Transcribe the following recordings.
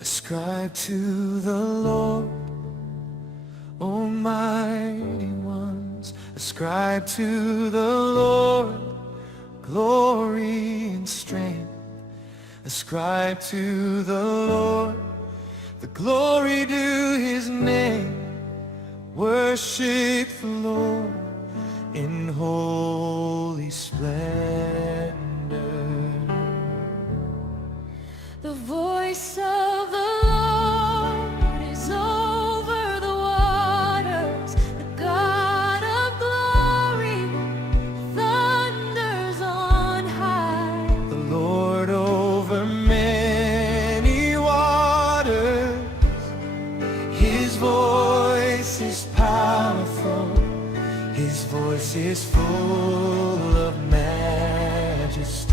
Ascribe to the Lord, almighty ones. Ascribe to the Lord glory and strength. Ascribe to the Lord the glory due his name. Worship the Lord in holy splendor. The voice of the Lord is over the waters. The God of glory thunders on high. The Lord over many waters. His voice is powerful. His voice is full of majesty.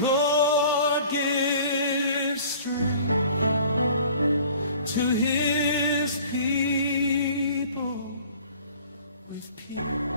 Lord, give strength to his people with peace.